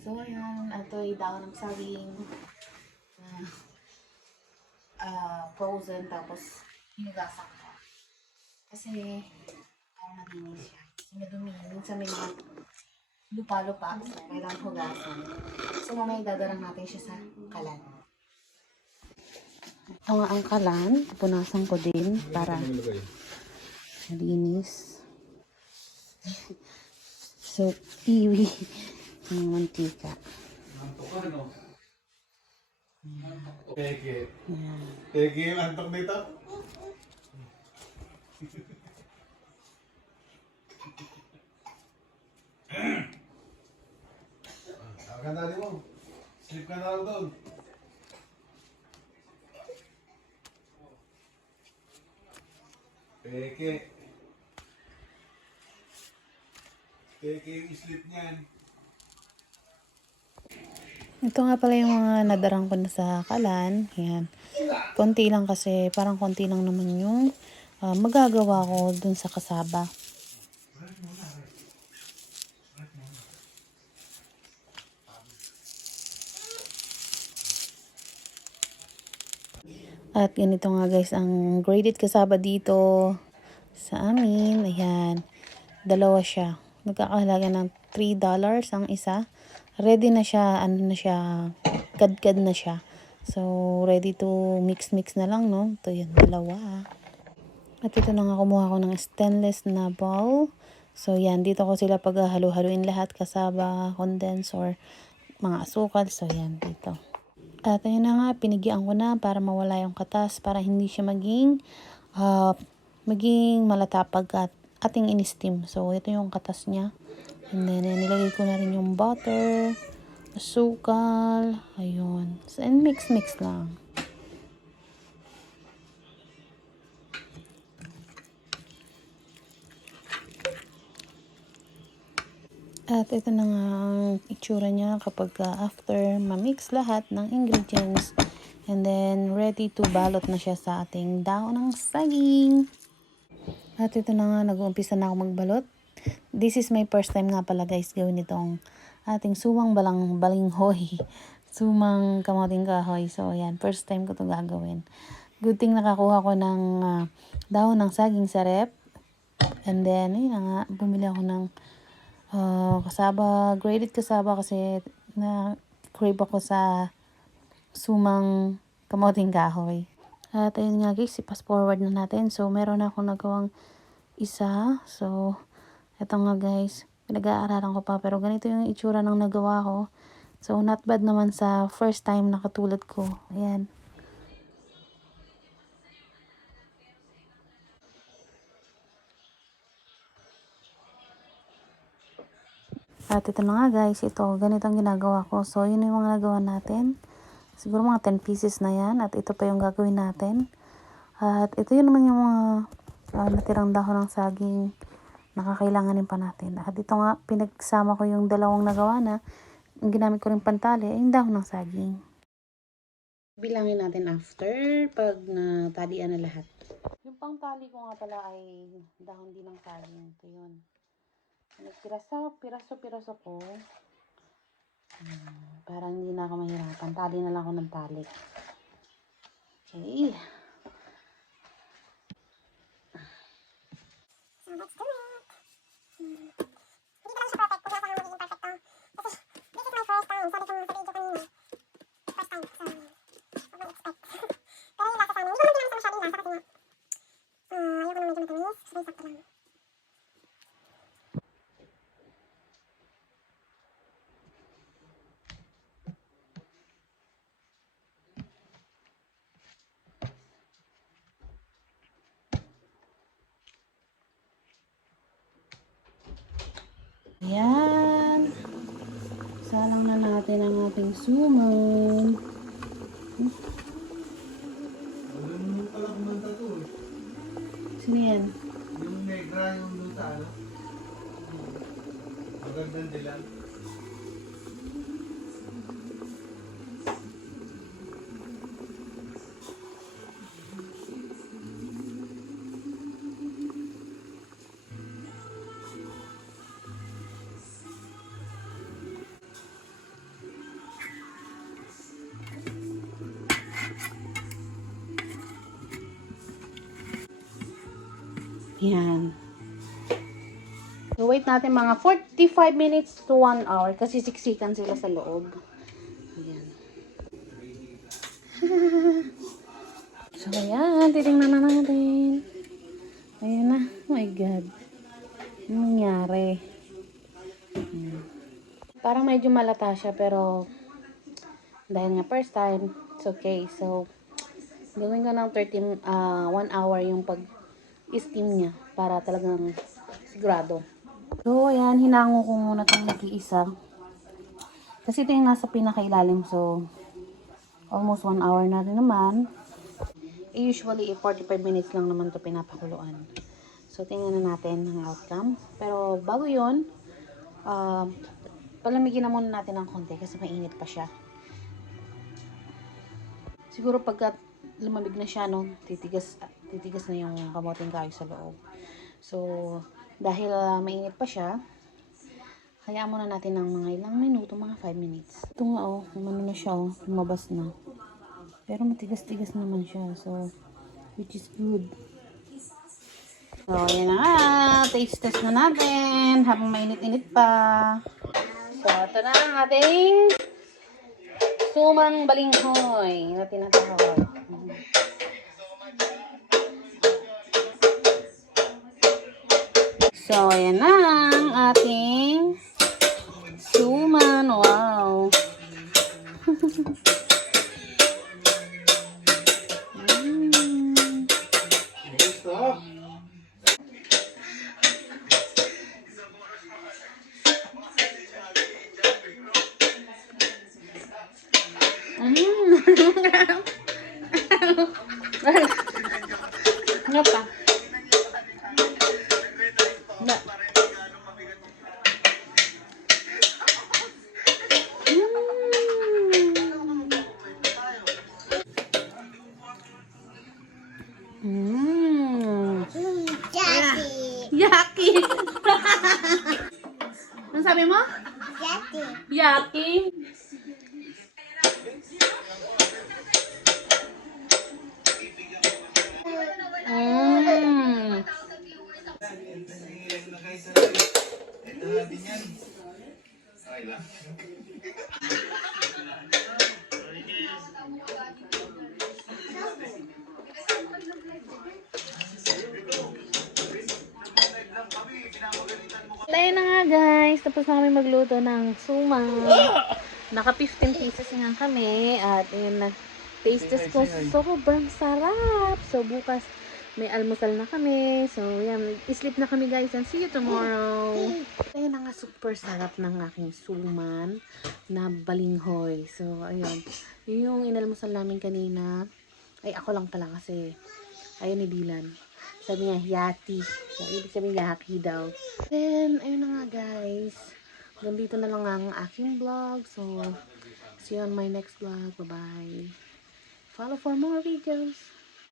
So, ayan. Ito ay daon ng saging. na ah, frozen. Tapos, hinugasan ko. Kasi, parang naginis siya. Kasi madumi. Minsan may mga lupa-lupa. So, kailangan hugasan. So, mamaya dadarang natin siya sa kalan. Ito nga ang kalan. Punasan ko din para malinis. So, iwi ng mantika. Peke. Ayan. Peke yung antok dito. Ang ganda rin mo. Sleep ka na lang doon. Peke. Peke yung sleep niyan. Ito nga pala yung mga nadarang ko na sa kalan. Yan. Konti lang kasi, parang konti lang naman yung ah, magagawa ko dun sa kasaba. At ganito nga guys, ang graded kasaba dito sa amin. Ayan. Dalawa siya. Nagkakahalaga ng $3 ang isa. Ready na siya, ano na siya, kadkad na siya. So, ready to mix-mix na lang, no? Ito yan, dalawa. At ito na nga, kumuha ko ng stainless na bowl. So, yan, dito ko sila paghahalo-haluin lahat, kasaba, condense, or mga asukal. So, yan, dito. At ayun na nga, pinigyan ko na para mawala yung katas, para hindi siya maging, ah, maging malatapag at ating in-steam. So, ito yung katas niya. And then, eh, nilagay ko na rin yung butter, asukal, ayun. And mix-mix lang. At ito na nga ang itsura niya kapag ah, after ma-mix lahat ng ingredients. And then, ready to balot na siya sa ating daon ng saging. At ito na nga, nag-uumpisa na ako magbalot. This is my first time nga pala guys gawin itong ating sumang balang balinghoy. Sumang kamoting kahoy. So, ayan, first time ko to gagawin. Good thing nakakuha ko ng ah, dahon ng saging sa rep. And then, ayun nga, bumili ako ng ah, kasaba, graded kasaba kasi na crave ako sa sumang kamoting kahoy. At ayun nga guys, i-pass forward na natin. So, meron na akong nagawang isa. So, eto nga guys, pinag-aaralan ko pa. Pero ganito yung itsura ng nagawa ko. So, not bad naman sa first time na katulad ko. Ayan. At ito na nga guys, ito, ganito ang ginagawa ko. So, yun yung mga nagawa natin. Siguro mga 10 pieces na yan. At ito pa yung gagawin natin. At ito yun naman yung mga ah, natirang dahon ng saging nakakailanganin pa natin. At ito nga, pinagsama ko yung dalawang nagawa na. Yung ginamit ko rin pantali ay yung dahon ng saging. Bilangin natin after pag natalian na lahat. Yung pangtali ko nga pala ay dahon din ng saging. Ito yun. Nagpiraso, piraso-piraso ko. Hmm, parang hindi na ako mahirapan. Tali na lang ako ng tali. Okay. So let's do it. Hmm. Hindi pa lang siya perfect. Kung ako magiging perfect. Kasi this is my first time. Sabi ko sa video kanina. First time. So, huwag mag-expect. Pero yung lasa sa amin. Hindi ko naman pinamasa masyado yung lasa kasi nga. ah, ayoko na medyo matamis. So, sakto lang. Ayan. Salang na natin ang ating suman. Yan. So, wait natin mga 45 minutes to 1 hour kasi siksikan sila sa loob. Ayan. so, ayan. Titingnan na natin. Ayan na. Oh my God. Ano nangyari? Ayan. Parang medyo malata siya pero dahil nga first time, it's okay. So, gawin ko ng 13, ah 1 hour yung pag-steam niya para talagang sigurado. So, ayan, hinango ko muna itong nag-iisa. Kasi ito yung nasa pinakailalim. So, almost 1 hour na rin naman. Eh, usually, eh, 45 minutes lang naman to pinapakuluan. So, tingnan na natin ang outcome. Pero, bago yon um, palamigin na muna natin ng konti kasi mainit pa siya. Siguro pagka lumamig na siya, no, titigas, titigas na yung kamoting kayo sa loob. So, dahil ah, mainit pa siya, hayaan muna natin ng mga ilang minuto, mga 5 minutes. Ito nga, oh, umano na siya, oh, lumabas na. Pero matigas-tigas naman siya, so, which is good. So, yan na nga, taste test na natin, habang mainit-init pa. So, ito na ang ating sumang balinghoy na tinatawag. So, ayan na ang ating suman. Wow! Mm. Yaki! Ano sabi mo? Jackie. Yaki? Guys, tapos na kami magluto ng sumang. Naka 15 pieces nga kami at yun taste test ko sobrang sarap. So bukas may almusal na kami. So yan, sleep na kami guys and see you tomorrow. Ayun na nga super sarap ng aking suman na balinghoy. So ayun, yun yung inalmusal namin kanina. Ay ako lang pala kasi ayun ni Dylan. Sabi niya, yati. So, ibig sabihin, yaki daw. Then, ayun na nga guys. Hanggang dito na lang ang aking vlog. So, see you on my next vlog. Bye-bye. Follow for more videos.